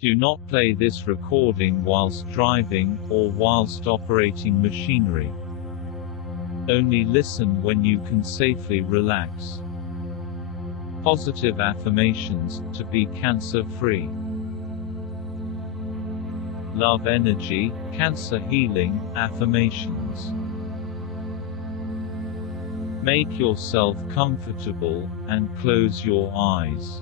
Do not play this recording whilst driving, or whilst operating machinery. Only listen when you can safely relax. Positive affirmations, to be cancer-free. Love energy, cancer healing, affirmations. Make yourself comfortable, and close your eyes.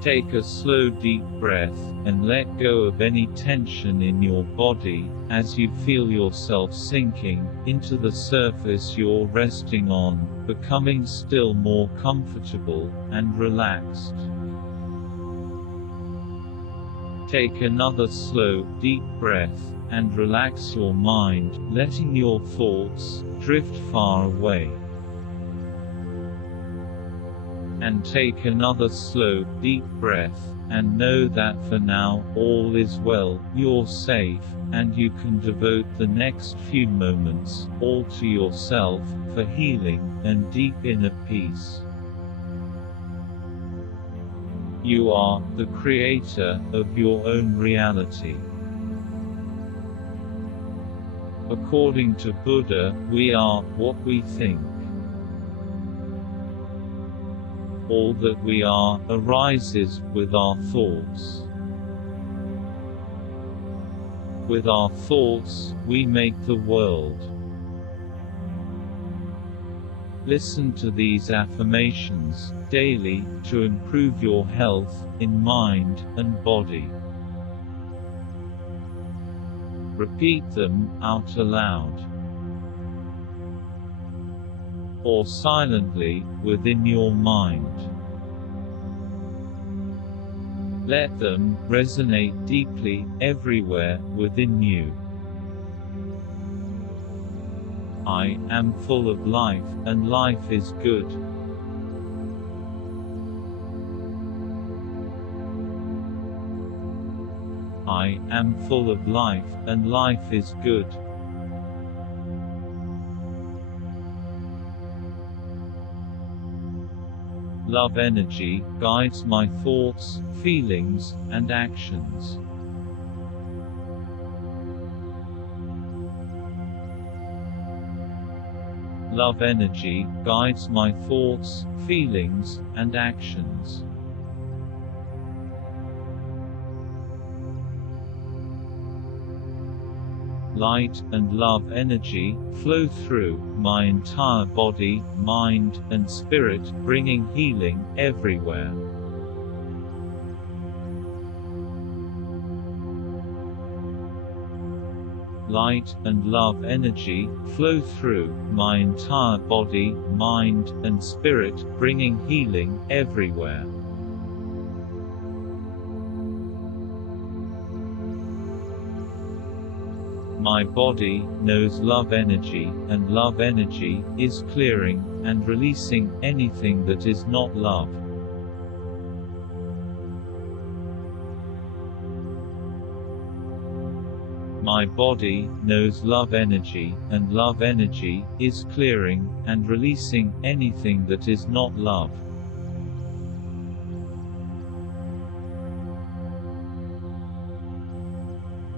Take a slow deep breath, and let go of any tension in your body, as you feel yourself sinking into the surface you're resting on, becoming still more comfortable and relaxed. Take another slow, deep breath, and relax your mind, letting your thoughts drift far away. And take another slow, deep breath, and know that for now, all is well, you're safe, and you can devote the next few moments, all to yourself, for healing, and deep inner peace. You are the creator of your own reality. According to Buddha, we are what we think. All that we are arises with our thoughts. With our thoughts, we make the world. Listen to these affirmations daily to improve your health in mind and body. Repeat them out aloud or silently within your mind. Let them resonate deeply everywhere within you. I am full of life, and life is good. I am full of life, and life is good. Love energy guides my thoughts, feelings, and actions. Love energy guides my thoughts, feelings, and actions. Light and love energy flow through my entire body, mind, and spirit, bringing healing everywhere. Light and love energy flow through my entire body, mind, and spirit, bringing healing everywhere. My body knows love energy, and love energy is clearing and releasing anything that is not love. My body knows love energy, and love energy is clearing and releasing anything that is not love.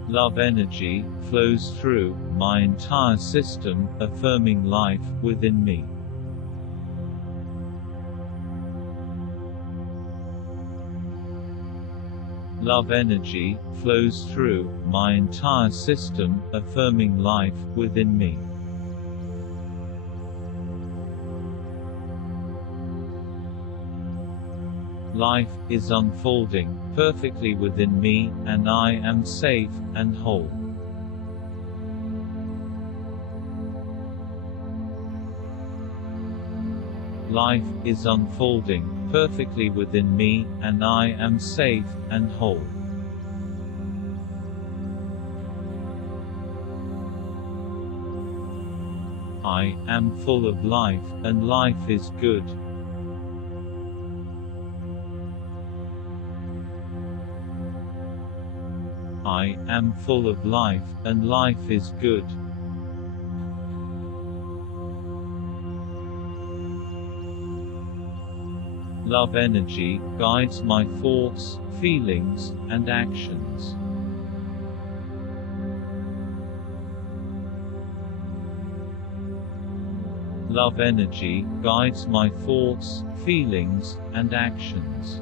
Love energy flows through my entire system, affirming life within me. Love energy flows through my entire system, affirming life within me. Life is unfolding perfectly within me, and I am safe and whole. Life is unfolding perfectly within me, and I am safe and whole. I am full of life, and life is good. I am full of life, and life is good. Love energy guides my thoughts, feelings, and actions. Love energy guides my thoughts, feelings, and actions.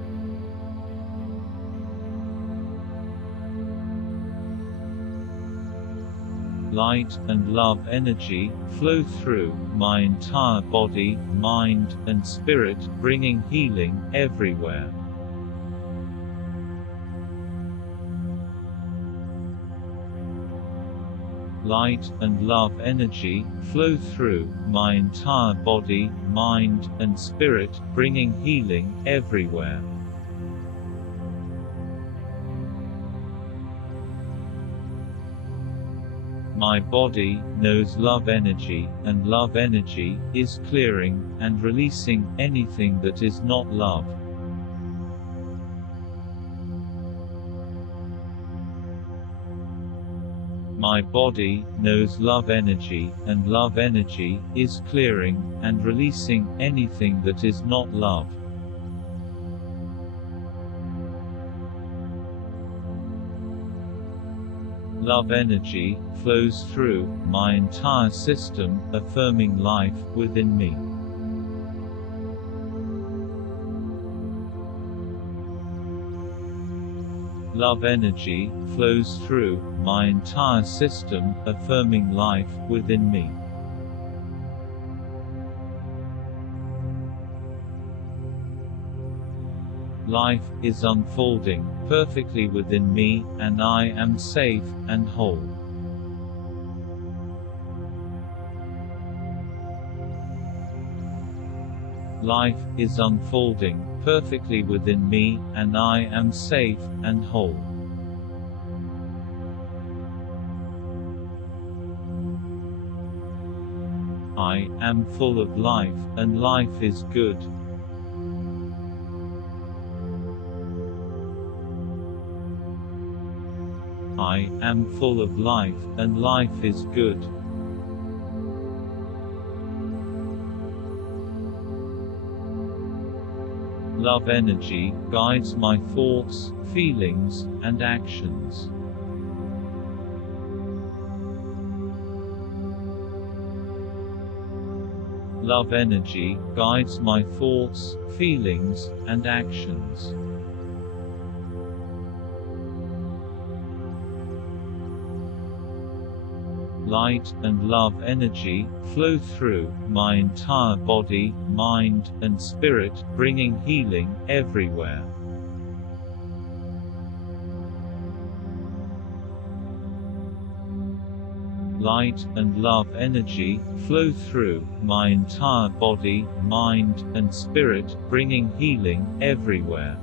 Light and love energy flow through my entire body, mind, and spirit, bringing healing everywhere. Light and love energy flow through my entire body, mind, and spirit, bringing healing everywhere. My body knows love energy, and love energy is clearing and releasing anything that is not love. My body knows love energy, and love energy is clearing and releasing anything that is not love. Love energy flows through my entire system, affirming life within me. Love energy flows through my entire system, affirming life within me. Life is unfolding perfectly within me, and I am safe and whole. Life is unfolding perfectly within me, and I am safe and whole. I am full of life, and life is good. I am full of life, and life is good. Love energy guides my thoughts, feelings, and actions. Love energy guides my thoughts, feelings, and actions. Light and love energy flow through my entire body, mind, and spirit, bringing healing everywhere. Light and love energy flow through my entire body, mind, and spirit, bringing healing everywhere.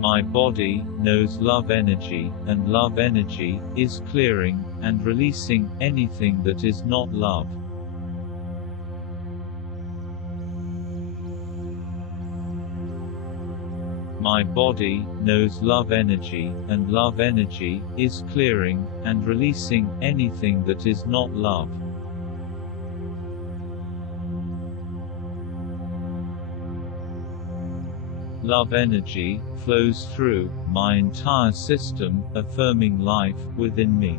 My body knows love energy, and love energy is clearing and releasing anything that is not love. My body knows love energy, and love energy is clearing and releasing anything that is not love. Love energy flows through my entire system, affirming life within me.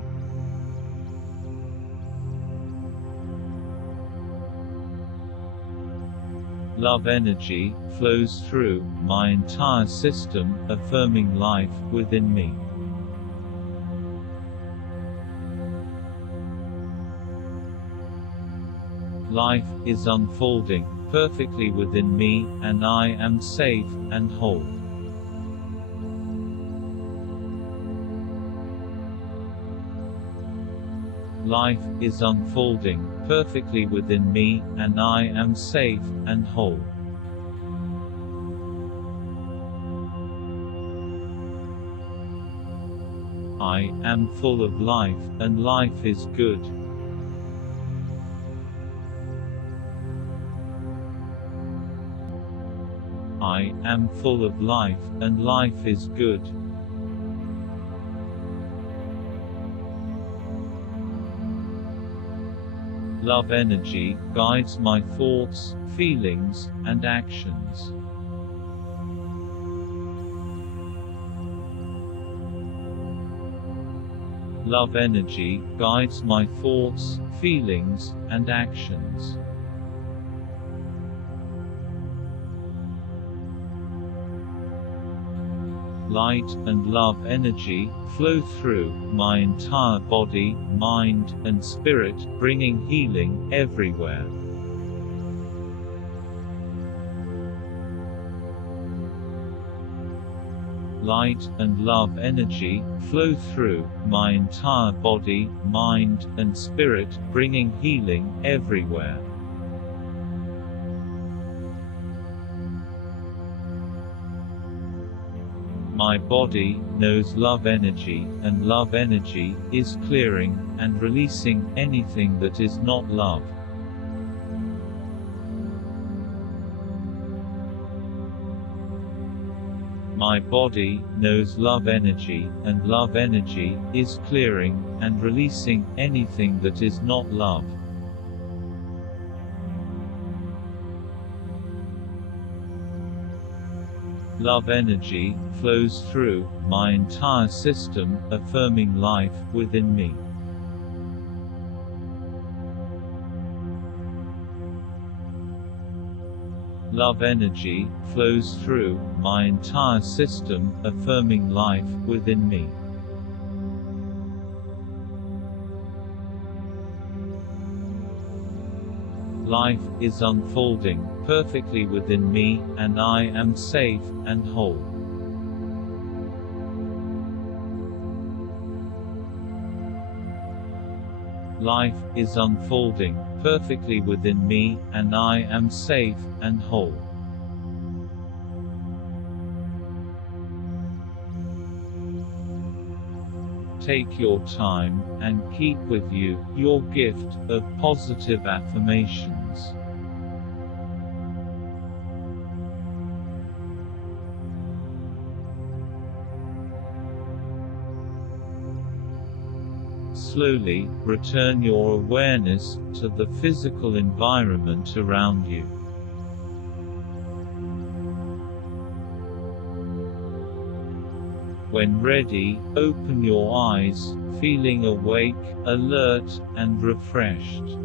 Love energy flows through my entire system, affirming life within me. Life is unfolding perfectly within me, and I am safe and whole. Life is unfolding perfectly within me, and I am safe and whole. I am full of life, and life is good. I am full of life, and life is good. Love energy guides my thoughts, feelings, and actions. Love energy guides my thoughts, feelings, and actions. Light and love energy flow through my entire body, mind, and spirit, bringing healing everywhere. Light and love energy flow through my entire body, mind, and spirit, bringing healing everywhere. My body knows love energy, and love energy is clearing and releasing anything that is not love. My body knows love energy, and love energy is clearing and releasing anything that is not love. Love energy flows through my entire system, affirming life within me. Love energy flows through my entire system, affirming life within me. Life is unfolding perfectly within me, and I am safe and whole. Life is unfolding perfectly within me, and I am safe and whole. Take your time, and keep with you your gift of positive affirmations. Slowly, return your awareness to the physical environment around you. When ready, open your eyes, feeling awake, alert, and refreshed.